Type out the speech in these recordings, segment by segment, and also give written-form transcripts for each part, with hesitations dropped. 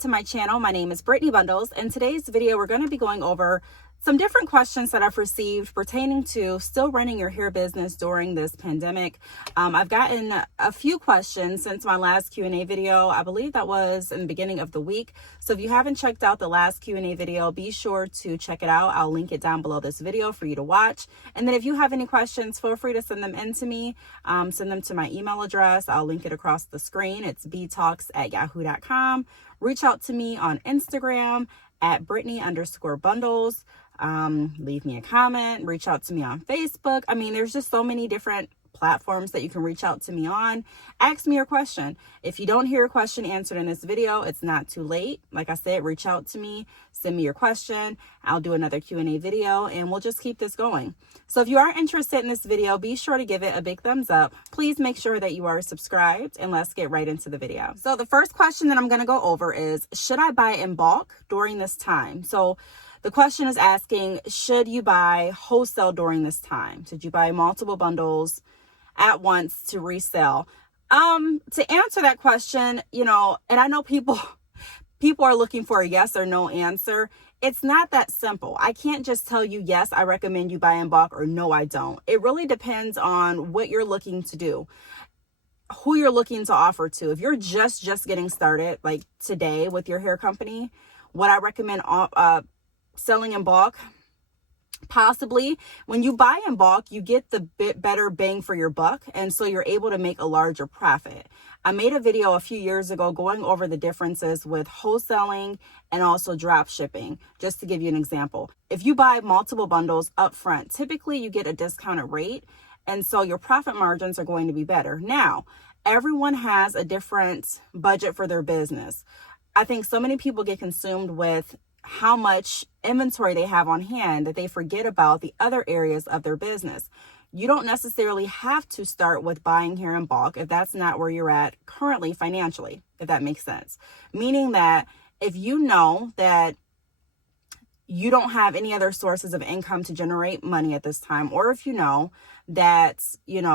to my channel. My name is Brittney Bundles. In today's video, we're going to be going over some different questions that I've received pertaining to still running your hair business during this pandemic. I've gotten a few questions since my last Q&A video. I believe that was in the beginning of the week. So if you haven't checked out the last Q&A video, be sure to check it out. I'll link it down below this video for you to watch. And then if you have any questions, feel free to send them in to me. Send them to my email address. I'll link it across the screen. It's btalks@yahoo.com. Reach out to me on Instagram at Brittney_bundles. Leave me a comment, reach out to me on Facebook. I mean, there's just so many different platforms that you can reach out to me on. Ask me your question. If you don't hear a question answered in this video, it's not too late. Like I said, reach out to me, send me your question. I'll do another Q&A video and we'll just keep this going. So if you are interested in this video, be sure to give it a big thumbs up. Please make sure that you are subscribed and let's get right into the video. So the first question that I'm going to go over is, should I buy in bulk during this time? So the question is asking, should you buy wholesale during this time? Should you buy multiple bundles at once to resell? To answer that question, and I know people are looking for a yes or no answer. It's not that simple. I can't just tell you, yes, I recommend you buy in bulk, or no, I don't. It really depends on what you're looking to do, who you're looking to offer to. If you're just getting started, like today with your hair company, what I recommend selling in bulk, possibly. When you buy in bulk, you get the bit better bang for your buck, and so you're able to make a larger profit. I made a video a few years ago going over the differences with wholesaling and also drop shipping, just to give you an example. If you buy multiple bundles up front, typically you get a discounted rate, and so your profit margins are going to be better. Now, everyone has a different budget for their business. I think so many people get consumed with how much inventory they have on hand that they forget about the other areas of their business. You don't necessarily have to start with buying hair in bulk if that's not where you're at currently financially, if that makes sense. Meaning that if you know that you don't have any other sources of income to generate money at this time, or if you know that, in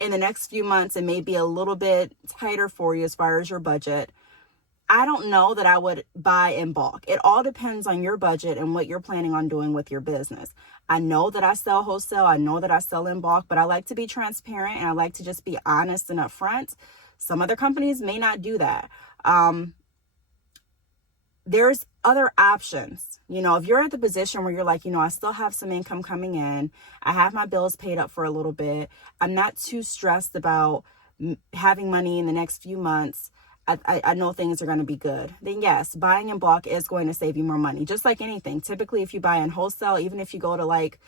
the next few months it may be a little bit tighter for you as far as your budget, I don't know that I would buy in bulk. It all depends on your budget and what you're planning on doing with your business. I know that I sell wholesale. I know that I sell in bulk, but I like to be transparent and I like to just be honest and upfront. Some other companies may not do that. There's other options. If you're at the position where you're like, I still have some income coming in, I have my bills paid up for a little bit, I'm not too stressed about having money in the next few months, I know things are going to be good, then yes, buying in bulk is going to save you more money. Just like anything. Typically, if you buy in wholesale, even if you go to like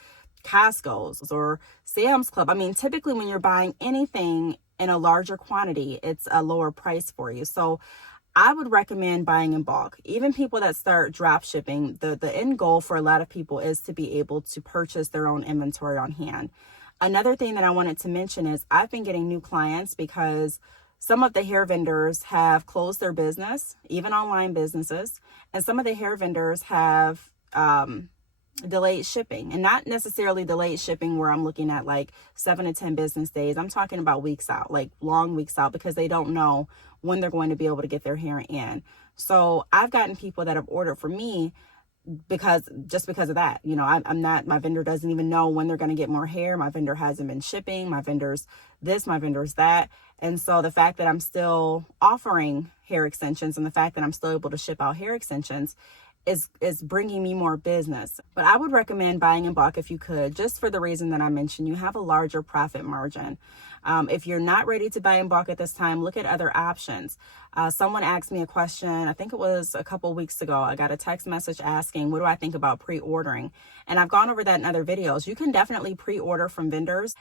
Costco's or Sam's Club, typically when you're buying anything in a larger quantity, it's a lower price for you. So I would recommend buying in bulk. Even people that start drop shipping, the end goal for a lot of people is to be able to purchase their own inventory on hand. Another thing that I wanted to mention is I've been getting new clients because some of the hair vendors have closed their business, even online businesses, and some of the hair vendors have delayed shipping, and not necessarily delayed shipping where I'm looking at like 7 to 10 business days. I'm talking about weeks out, like long weeks out, because they don't know when they're going to be able to get their hair in. So I've gotten people that have ordered for me because of that. I'm not, my vendor doesn't even know when they're going to get more hair. My vendor hasn't been shipping, my vendor's this, my vendor's that. And so the fact that I'm still offering hair extensions and the fact that I'm still able to ship out hair extensions is bringing me more business. But I would recommend buying in bulk if you could, just for the reason that I mentioned. You have a larger profit margin. If you're not ready to buy in bulk at this time, look at other options. Someone asked me a question, I think it was a couple weeks ago. I got a text message asking, what do I think about pre-ordering? And I've gone over that in other videos. You can definitely pre-order from vendors.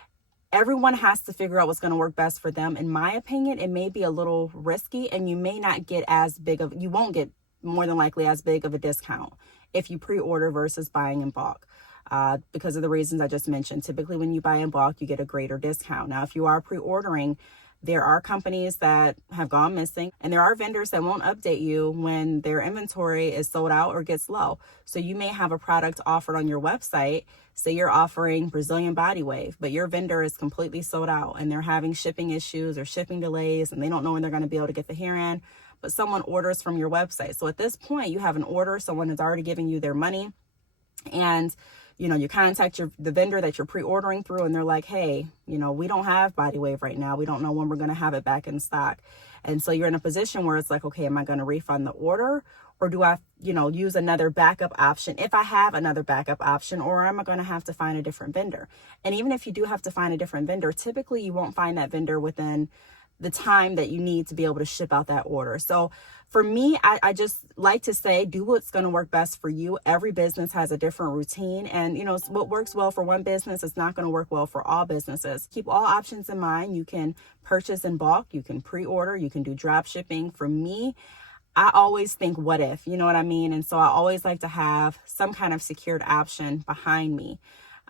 Everyone has to figure out what's going to work best for them. In my opinion, it may be a little risky and you may not get you won't get more than likely as big of a discount if you pre-order versus buying in bulk. Because of the reasons I just mentioned. Typically when you buy in bulk, you get a greater discount. Now, if you are pre-ordering, there are companies that have gone missing, and there are vendors that won't update you when their inventory is sold out or gets low. So you may have a product offered on your website. Say you're offering Brazilian body wave, but your vendor is completely sold out and they're having shipping issues or shipping delays and they don't know when they're going to be able to get the hair in. but someone orders from your website. So at this point, you have an order, someone is already giving you their money, and you contact the vendor that you're pre-ordering through, and they're like, hey, we don't have Body Wave right now. We don't know when we're going to have it back in stock. And so you're in a position where it's like, okay, am I going to refund the order, or do I, use another backup option if I have another backup option, or am I going to have to find a different vendor? And even if you do have to find a different vendor, typically you won't find that vendor within the time that you need to be able to ship out that order. So for me, I just like to say, do what's going to work best for you. Every business has a different routine, and what works well for one business is not going to work well for all businesses. Keep all options in mind. You can purchase in bulk, you can pre-order, you can do drop shipping. For me, I always think, what if, you know what I mean? And so I always like to have some kind of secured option behind me.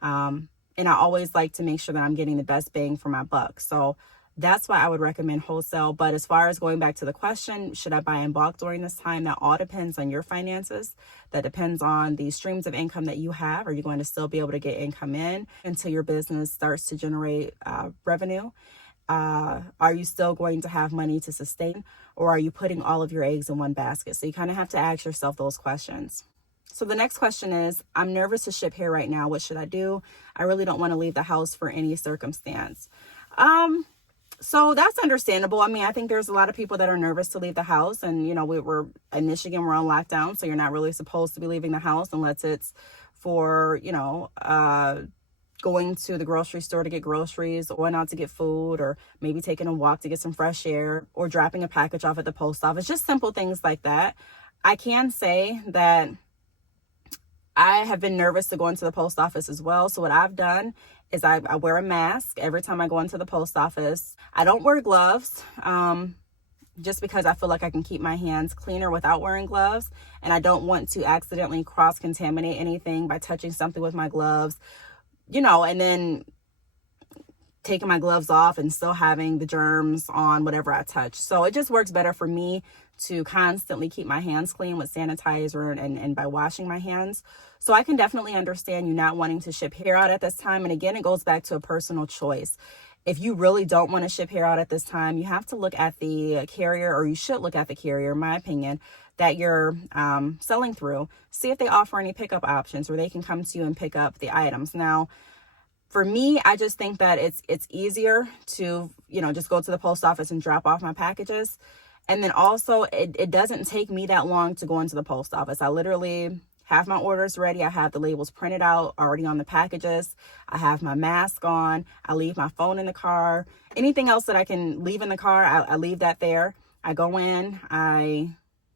And I always like to make sure that I'm getting the best bang for my buck. So that's why I would recommend wholesale. But as far as going back to the question, should I buy in bulk during this time? That all depends on your finances. That depends on the streams of income that you have. Are you going to still be able to get income in until your business starts to generate revenue? Are you still going to have money to sustain, or are you putting all of your eggs in one basket? So you kind of have to ask yourself those questions. So the next question is, I'm nervous to ship here right now. What should I do? I really don't want to leave the house for any circumstance. So that's understandable. I mean, I think there's a lot of people that are nervous to leave the house, and we're in Michigan, we're on lockdown, so you're not really supposed to be leaving the house unless it's for, going to the grocery store to get groceries, or going out to get food, or maybe taking a walk to get some fresh air, or dropping a package off at the post office, just simple things like that. I can say that I have been nervous to go into the post office as well. So what I've done is I wear a mask every time I go into the post office. I don't wear gloves, just because I feel like I can keep my hands cleaner without wearing gloves. And I don't want to accidentally cross-contaminate anything by touching something with my gloves, and then taking my gloves off and still having the germs on whatever I touch. So it just works better for me to constantly keep my hands clean with sanitizer and by washing my hands. So I can definitely understand you not wanting to ship hair out at this time. And again, it goes back to a personal choice. If you really don't want to ship hair out at this time, you have to look at the carrier, or you should look at the carrier, in my opinion, that you're selling through. See if they offer any pickup options where they can come to you and pick up the items. Now, for me, I just think that it's easier to, just go to the post office and drop off my packages. And then also, it doesn't take me that long to go into the post office. I literally have my orders ready. I have the labels printed out already on the packages. I have my mask on. I leave my phone in the car. Anything else that I can leave in the car, I leave that there. I go in, I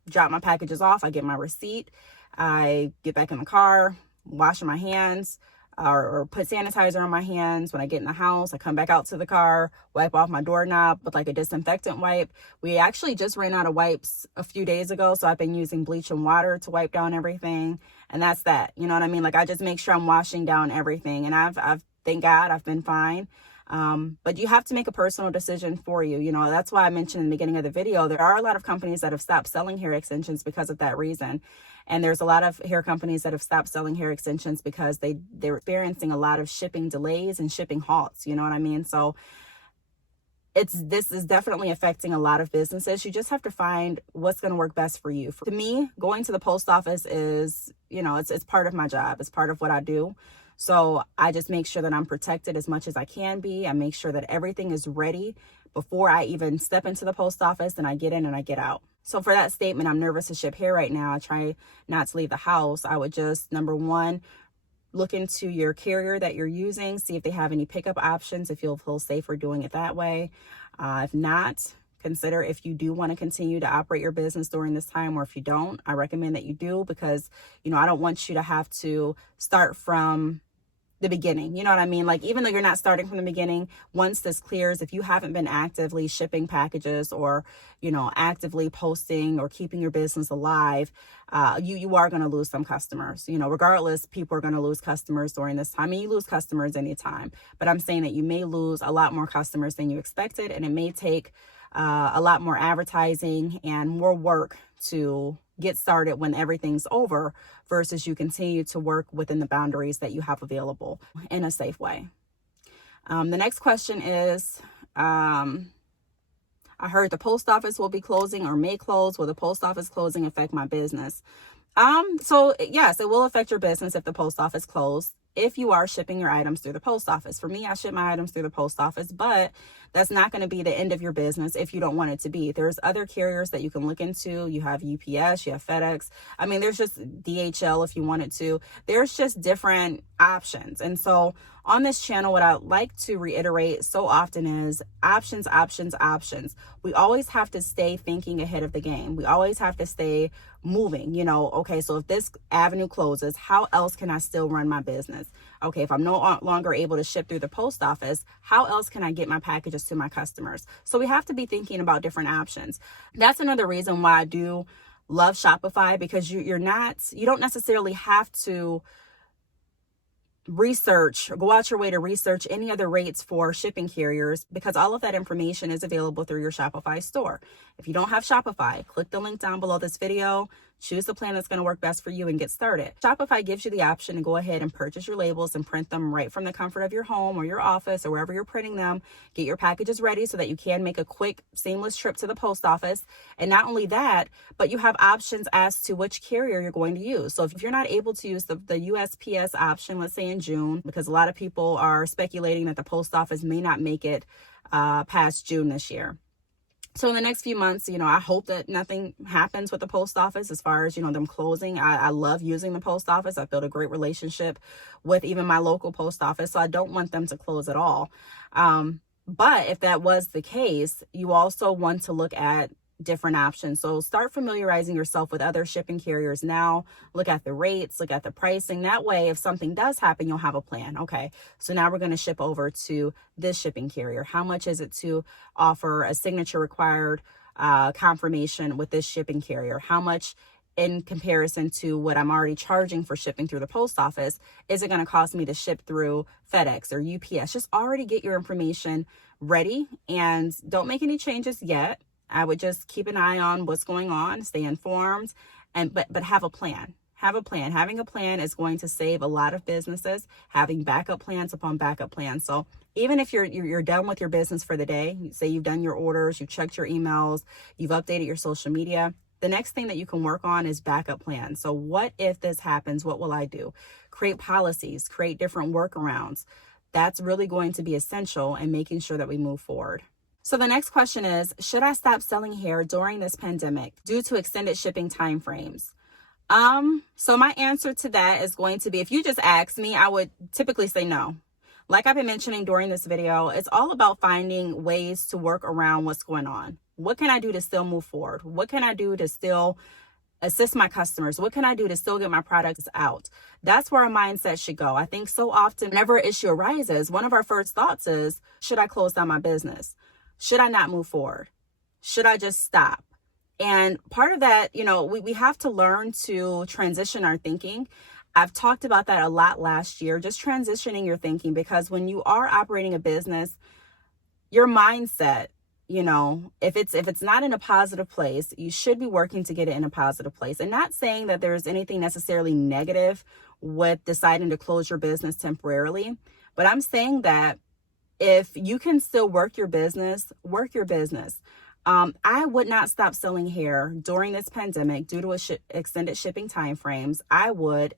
drop my packages off. I get my receipt. I get back in the car, washing my hands, or put sanitizer on my hands. When I get in the house, I come back out to the car, wipe off my doorknob with like a disinfectant wipe. We actually just ran out of wipes a few days ago, so I've been using bleach and water to wipe down everything. And that's that. You know what I mean? Like, I just make sure I'm washing down everything. And I've thank God, I've been fine. But you have to make a personal decision for you. That's why I mentioned in the beginning of the video, there are a lot of companies that have stopped selling hair extensions because of that reason. And there's a lot of hair companies that have stopped selling hair extensions because they're experiencing a lot of shipping delays and shipping halts. You know what I mean? So this is definitely affecting a lot of businesses. You just have to find what's going to work best for you. To me, going to the post office is, it's part of my job. It's part of what I do. So I just make sure that I'm protected as much as I can be. I make sure that everything is ready before I even step into the post office, and I get in and I get out. So for that statement, I'm nervous to ship hair right now, I try not to leave the house. I would just, number one, look into your carrier that you're using, see if they have any pickup options, if you'll feel safer doing it that way. If not, consider if you do want to continue to operate your business during this time, or if you don't, I recommend that you do, because, I don't want you to have to start from the beginning. You know what I mean? Like, even though you're not starting from the beginning, once this clears, if you haven't been actively shipping packages or, actively posting or keeping your business alive, you are going to lose some customers. Regardless, people are going to lose customers during this time, and you lose customers anytime. But I'm saying that you may lose a lot more customers than you expected, and it may take a lot more advertising and more work to get started when everything's over, versus you continue to work within the boundaries that you have available in a safe way. The next question is, I heard the post office will be closing or may close. Will the post office closing affect my business? So yes, it will affect your business if the post office closed, if you are shipping your items through the post office. For me, I ship my items through the post office, but that's not going to be the end of your business if you don't want it to be. There's other carriers that you can look into. You have UPS, you have FedEx. I mean, there's just DHL if you wanted to. There's just different options. And so on this channel, what I like to reiterate so often is options, options, options. We always have to stay thinking ahead of the game. We always have to stay moving, okay, so if this avenue closes, how else can I still run my business? Okay, if I'm no longer able to ship through the post office, how else can I get my packages to my customers? So we have to be thinking about different options. That's another reason why I do love Shopify, because you don't necessarily have to research or go out your way to research any other rates for shipping carriers, because all of that information is available through your Shopify store. If you don't have Shopify, click the link down below this video, choose the plan that's going to work best for you, and get started. Shopify gives you the option to go ahead and purchase your labels and print them right from the comfort of your home or your office or wherever you're printing them. Get your packages ready so that you can make a quick, seamless trip to the post office. And not only that, but you have options as to which carrier you're going to use. So if you're not able to use the USPS option, let's say in June, because a lot of people are speculating that the post office may not make it past June this year. So in the next few months, I hope that nothing happens with the post office as far as, them closing. I love using the post office. I built a great relationship with even my local post office. So I don't want them to close at all. But if that was the case, you also want to look at different options. So start familiarizing yourself with other shipping carriers now. Look at the rates, look at the pricing. That way, if something does happen, you'll have a plan. Okay, so now we're going to ship over to this shipping carrier. How much is it to offer a signature required confirmation with this shipping carrier? How much in comparison to what I'm already charging for shipping through the post office is it going to cost me to ship through FedEx or UPS? Just already get your information ready and don't make any changes yet. I would just keep an eye on what's going on, stay informed, but have a plan. Have a plan. Having a plan is going to save a lot of businesses, having backup plans upon backup plans. So even if you're done with your business for the day, say you've done your orders, you've checked your emails, you've updated your social media, the next thing that you can work on is backup plans. So what if this happens? What will I do? Create policies, create different workarounds. That's really going to be essential in making sure that we move forward. So the next question is, should I stop selling hair during this pandemic due to extended shipping timeframes? So my answer to that is going to be, if you just ask me, I would typically say no. Like I've been mentioning during this video, it's all about finding ways to work around what's going on. What can I do to still move forward? What can I do to still assist my customers? What can I do to still get my products out? That's where our mindset should go. I think so often, whenever an issue arises, one of our first thoughts is, should I close down my business? Should I not move forward? Should I just stop? And part of that, we have to learn to transition our thinking. I've talked about that a lot last year, just transitioning your thinking, because when you are operating a business, your mindset, if it's not in a positive place, you should be working to get it in a positive place. And not saying that there's anything necessarily negative with deciding to close your business temporarily, but I'm saying that if you can still work your business, work your business. I would not stop selling hair during this pandemic due to extended shipping timeframes. I would,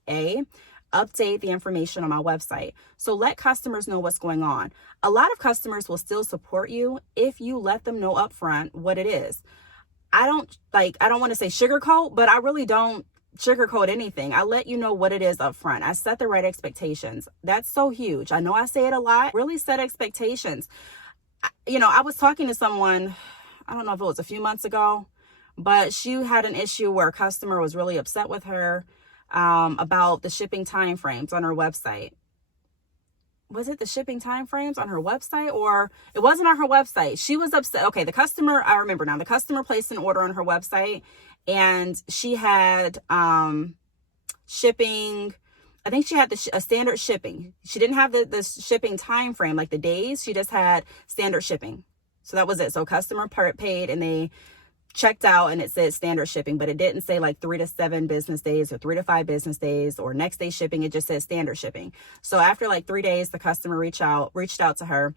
update the information on my website. So let customers know what's going on. A lot of customers will still support you if you let them know upfront what it is. I don't want to say sugarcoat, but I really don't sugarcoat anything. I let you know what it is up front. I set the right expectations. That's so huge. I know I say it a lot. Really set expectations. I was talking to someone, I don't know if it was a few months ago, but she had an issue where a customer was really upset with her about the shipping timeframes on her website. Was it the shipping timeframes on her website, or it wasn't on her website? She was upset. Okay, the customer, I remember now, the customer placed an order on her website and she had shipping. I think she had a standard shipping. She didn't have the shipping time frame, like the days. She just had standard shipping. So that was it. So customer paid and they checked out and it said standard shipping, but it didn't say like 3 to 7 business days or 3 to 5 business days or next day shipping. It just said standard shipping. So after like 3 days, the customer reached out to her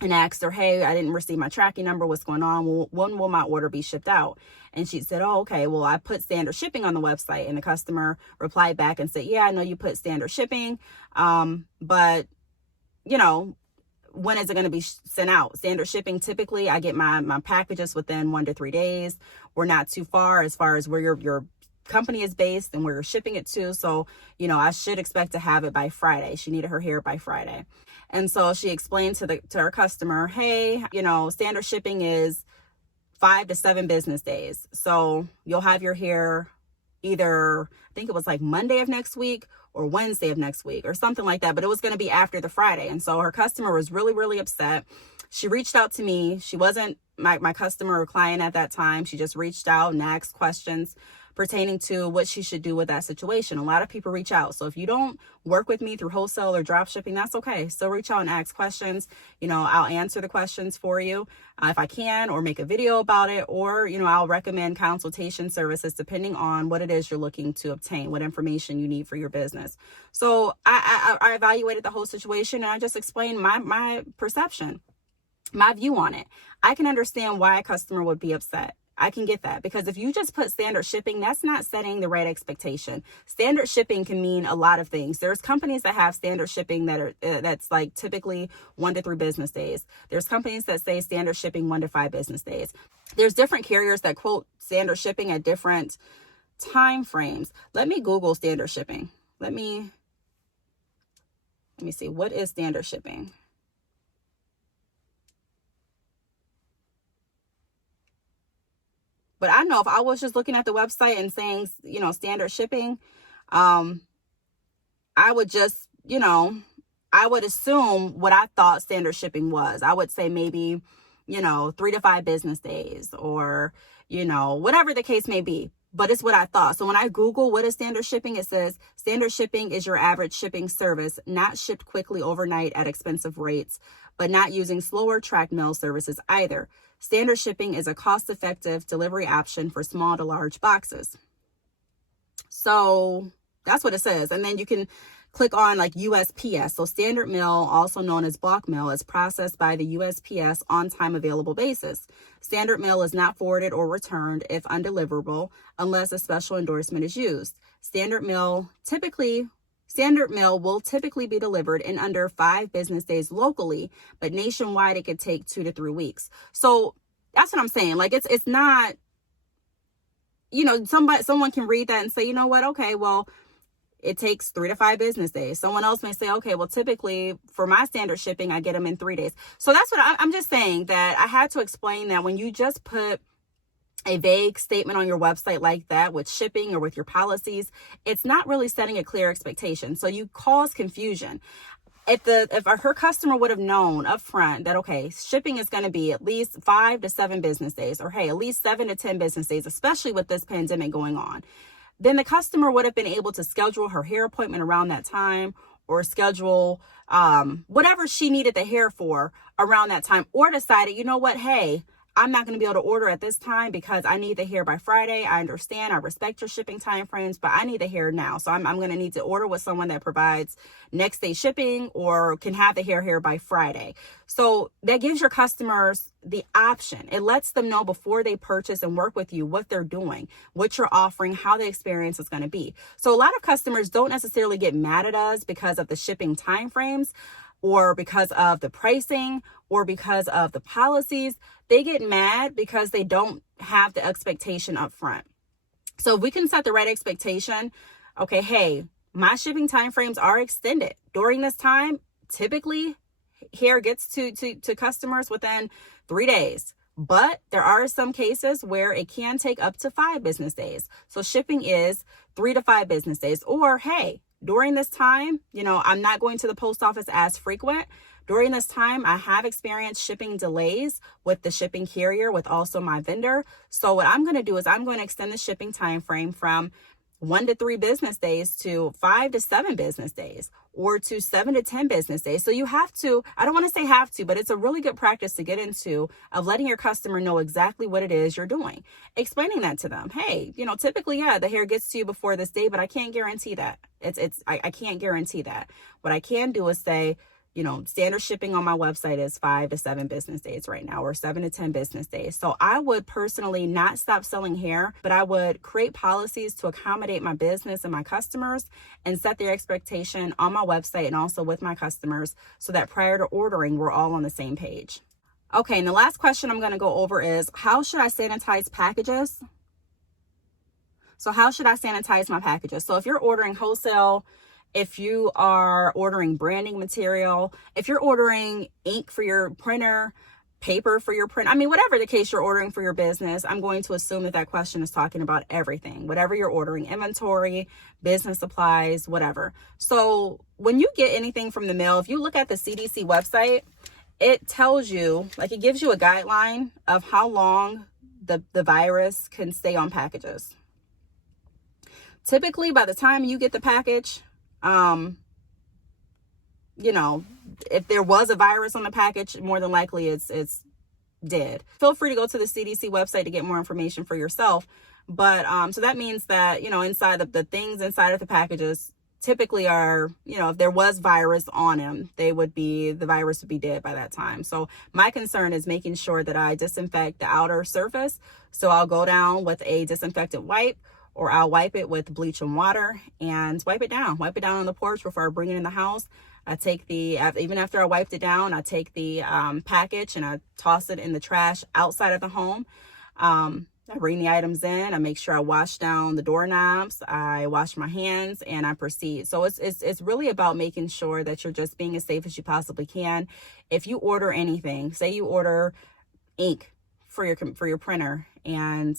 and asked her, hey, I didn't receive my tracking number. What's going on? When will my order be shipped out? And she said, oh, okay, well, I put standard shipping on the website. And the customer replied back and said, yeah, I know you put standard shipping, but, you know, when is it going to be sent out? Standard shipping, typically I get my packages within 1 to 3 days. We're not too far as where your company is based and where you're shipping it to. So, you know, I should expect to have it by Friday. She needed her hair by Friday. And so she explained to her customer, hey, you know, standard shipping is 5 to 7 business days. So you'll have your hair either, I think it was like Monday of next week or Wednesday of next week or something like that. But it was going to be after the Friday. And so her customer was really, really upset. She reached out to me. She wasn't my customer or client at that time. She just reached out and asked questions pertaining to what she should do with that situation. A lot of people reach out. So if you don't work with me through wholesale or drop shipping, that's okay. Still reach out and ask questions. You know, I'll answer the questions for you if I can, or make a video about it, or, you know, I'll recommend consultation services depending on what it is you're looking to obtain, what information you need for your business. So I evaluated the whole situation and I just explained my perception, my view on it. I can understand why a customer would be upset. I can get that, because if you just put standard shipping, that's not setting the right expectation. Standard shipping can mean a lot of things. There's companies that have standard shipping that are that's like typically 1 to 3 business days. There's companies that say standard shipping 1 to 5 business days. There's different carriers that quote standard shipping at different time frames. Let me Google standard shipping. Let me see, what is standard shipping? But I know if I was just looking at the website and saying, you know, standard shipping, I would just, you know, I would assume what I thought standard shipping was. I would say maybe, you know, 3 to 5 business days, or, you know, whatever the case may be. But it's what I thought. So when I Google what is standard shipping, it says standard shipping is your average shipping service, not shipped quickly overnight at expensive rates, but not using slower track mail services either. Standard shipping is a cost-effective delivery option for small to large boxes. So that's what it says. And then you can click on like USPS. So standard mail, also known as bulk mail, is processed by the USPS on time available basis. Standard mail is not forwarded or returned if undeliverable unless a special endorsement is used. Standard mail will typically be delivered in under 5 business days locally, but nationwide it could take 2 to 3 weeks. So that's what I'm saying. Like it's not, you know, someone can read that and say, you know what? Okay, well, it takes 3 to 5 business days. Someone else may say, okay, well, typically for my standard shipping, I get them in 3 days. So that's what I'm just saying, that I had to explain that when you just put a vague statement on your website like that with shipping or with your policies, it's not really setting a clear expectation. So you cause confusion. If her customer would have known up front that, okay, shipping is going to be at least 5 to 7 business days, or hey, at least 7 to 10 business days, especially with this pandemic going on, then the customer would have been able to schedule her hair appointment around that time, or schedule whatever she needed the hair for around that time, or decided, you know what, hey, I'm not going to be able to order at this time because I need the hair by Friday. I understand, I respect your shipping time frames, but I need the hair now. So I'm going to need to order with someone that provides next day shipping or can have the hair here by Friday. So that gives your customers the option. It lets them know before they purchase and work with you what they're doing, what you're offering, how the experience is going to be. So a lot of customers don't necessarily get mad at us because of the shipping time frames, or because of the pricing, or because of the policies. They get mad because they don't have the expectation up front. So if we can set the right expectation, okay, hey, my shipping time frames are extended. During this time, typically hair gets to customers within 3 days. But there are some cases where it can take up to 5 business days. So shipping is 3 to 5 business days. Or hey, during this time, you know, I'm not going to the post office as frequent. During this time, I have experienced shipping delays with the shipping carrier, with also my vendor. So what I'm going to do is I'm going to extend the shipping time frame from 1 to 3 business days to 5 to 7 business days, or to 7 to 10 business days. So you have to, I don't want to say have to, but it's a really good practice to get into, of letting your customer know exactly what it is you're doing. Explaining that to them. Hey, you know, typically, yeah, the hair gets to you before this day, but I can't guarantee that. I can't guarantee that. What I can do is say, standard shipping on my website is 5 to 7 business days right now, or 7 to 10 business days. So I would personally not stop selling hair, but I would create policies to accommodate my business and my customers and set their expectation on my website and also with my customers so that prior to ordering, we're all on the same page. Okay, and the last question I'm going to go over is, how should I sanitize packages? So how should I sanitize my packages? So if you're ordering wholesale, if you are ordering branding material, if you're ordering ink for your printer, paper for your print, whatever the case you're ordering for your business, I'm going to assume that that question is talking about everything, whatever you're ordering, inventory, business supplies, whatever. So when you get anything from the mail, if you look at the CDC website, it tells you, it gives you a guideline of how long the virus can stay on packages. Typically, by the time you get the package, if there was a virus on the package, more than likely it's dead. Feel free to go to the CDC website to get more information for yourself. But so that means that, inside of the things inside of the packages typically are, if there was virus on them, the virus would be dead by that time. So my concern is making sure that I disinfect the outer surface. So I'll go down with a disinfectant wipe, or I'll wipe it with bleach and water and wipe it down on the porch before I bring it in the house. I take even after I wiped it down, I take the package and I toss it in the trash outside of the home. I bring the items in, I make sure I wash down the doorknobs, I wash my hands, and I proceed. So it's really about making sure that you're just being as safe as you possibly can. If you order anything, say you order ink for your printer, and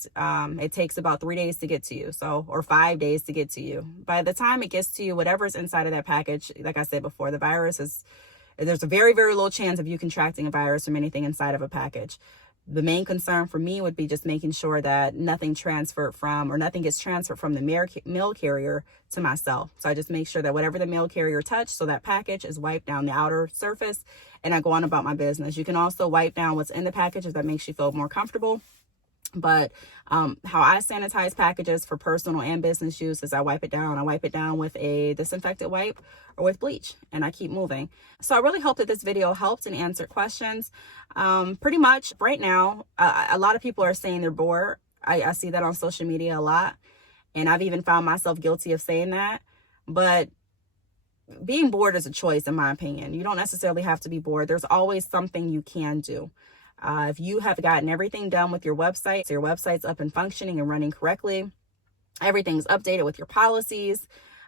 it takes about 3 days to get to you, or 5 days to get to you. By the time it gets to you, whatever's inside of that package, like I said before, there's a very, very low chance of you contracting a virus from anything inside of a package. The main concern for me would be just making sure that nothing gets transferred from the mail carrier to myself. So I just make sure that whatever the mail carrier touched, so that package is wiped down the outer surface, and I go on about my business. You can also wipe down what's in the package if that makes you feel more comfortable. But how I sanitize packages for personal and business use is I wipe it down. I wipe it down with a disinfectant wipe or with bleach, and I keep moving. So I really hope that this video helped and answered questions. Pretty much right now, a lot of people are saying they're bored. I see that on social media a lot, and I've even found myself guilty of saying that. But being bored is a choice, in my opinion. You don't necessarily have to be bored. There's always something you can do. If you have gotten everything done with your website, so your website's up and functioning and running correctly, everything's updated with your policies,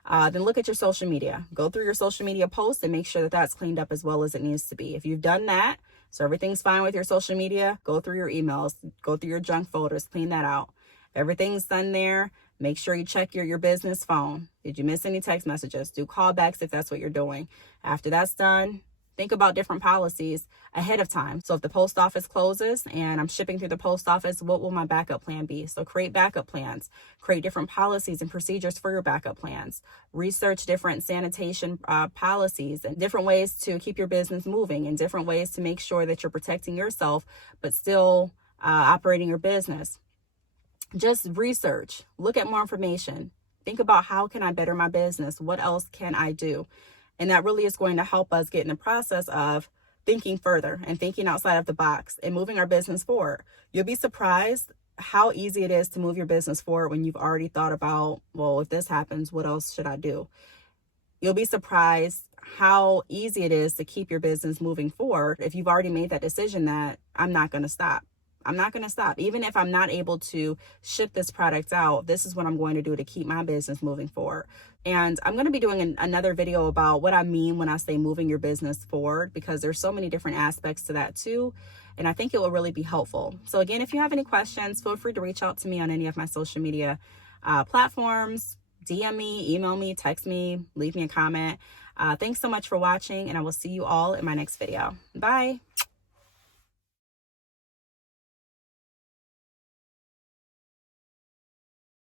then look at your social media. Go through your social media posts and make sure that that's cleaned up as well as it needs to be. If you've done that, so everything's fine with your social media, go through your emails, go through your junk folders, clean that out. If everything's done there, make sure you check your business phone. Did you miss any text messages? Do callbacks if that's what you're doing. After that's done, think about different policies ahead of time. So if the post office closes and I'm shipping through the post office, what will my backup plan be? So create backup plans, create different policies and procedures for your backup plans, research different sanitation policies and different ways to keep your business moving and different ways to make sure that you're protecting yourself, but still operating your business. Just research, look at more information, think about how can I better my business? What else can I do? And that really is going to help us get in the process of thinking further and thinking outside of the box and moving our business forward. You'll be surprised how easy it is to move your business forward when you've already thought about, well, if this happens, what else should I do? You'll be surprised how easy it is to keep your business moving forward if you've already made that decision that I'm not going to stop. I'm not going to stop. Even if I'm not able to ship this product out, this is what I'm going to do to keep my business moving forward. And I'm going to be doing another video about what I mean when I say moving your business forward, because there's so many different aspects to that too. And I think it will really be helpful. So again, if you have any questions, feel free to reach out to me on any of my social media platforms. DM me, email me, text me, leave me a comment. Thanks so much for watching, and I will see you all in my next video. Bye.